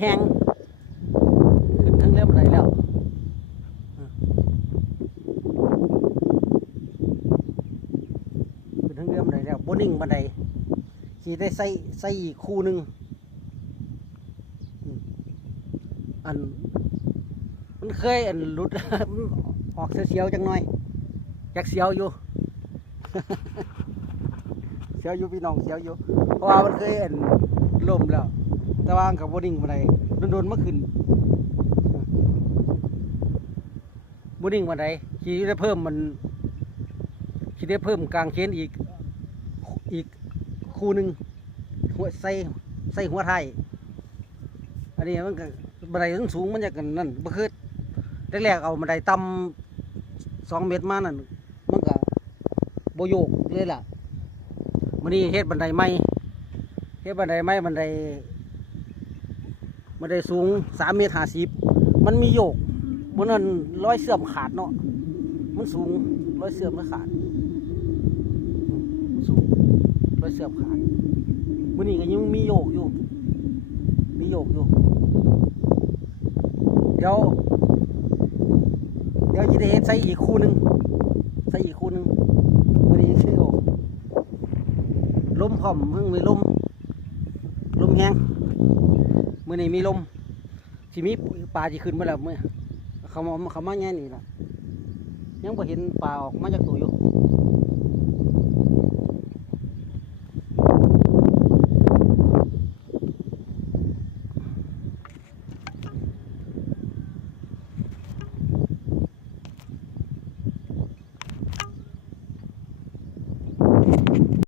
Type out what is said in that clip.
แห้งขึ้นถึงเรือบันไดแล้วขึ้นถึงเรือบันไดแล้วโบนิ่งบันไดขี่ได้ใส่อีกคู่หนึ่งอันมันเคยอันหลุด ออกเสียวๆจังหน่อยอยากเสียวอยู่ เสียวอยู่พี่น้องเสียวอยู่เพราะว่ามันเคยอันล่มแล้วแต่ว่ากับโบนิ่งบันไดโดนๆเมื่อคืนโบนิ่งบันไดขี่ได้เพิ่มมันขี่ได้เพิ่มกลางเชนอีกคู่หนึ่งหัวใส่หัวไทยอันนี้มันก็บันไดสูงมันจะกันนั่นบ่คือแรกๆเอาบันไดต่ำ2 เมตรมานั่นมันก็โบโยกเลยล่ะมันนี่เฮ็ดบันไดใหม่เฮ็ดบันไดใหม่บันไดสูง3 เมตร 50มันมีโยกมันนั่นร้อยเสื่อมขาดเนาะมันสูงร้อยเสื่อมแล้วขาดสูงร้อยเสื่อมขาดมันนี่ก็ยังมีโยกอยู่เดี๋ยวจะได้เฮ็ดใส่อีกคู่หนึ่งมันนี่คือโอ้ลมพร้อมเพิ่งมีลมแห้งมื่อนี้มีลมที่มีปลาที่ขึ้นมาแล้วเมื่อเขามาแง่นี่ล่ะยังบ่เห็นปลาออกมาจากตัวอยู่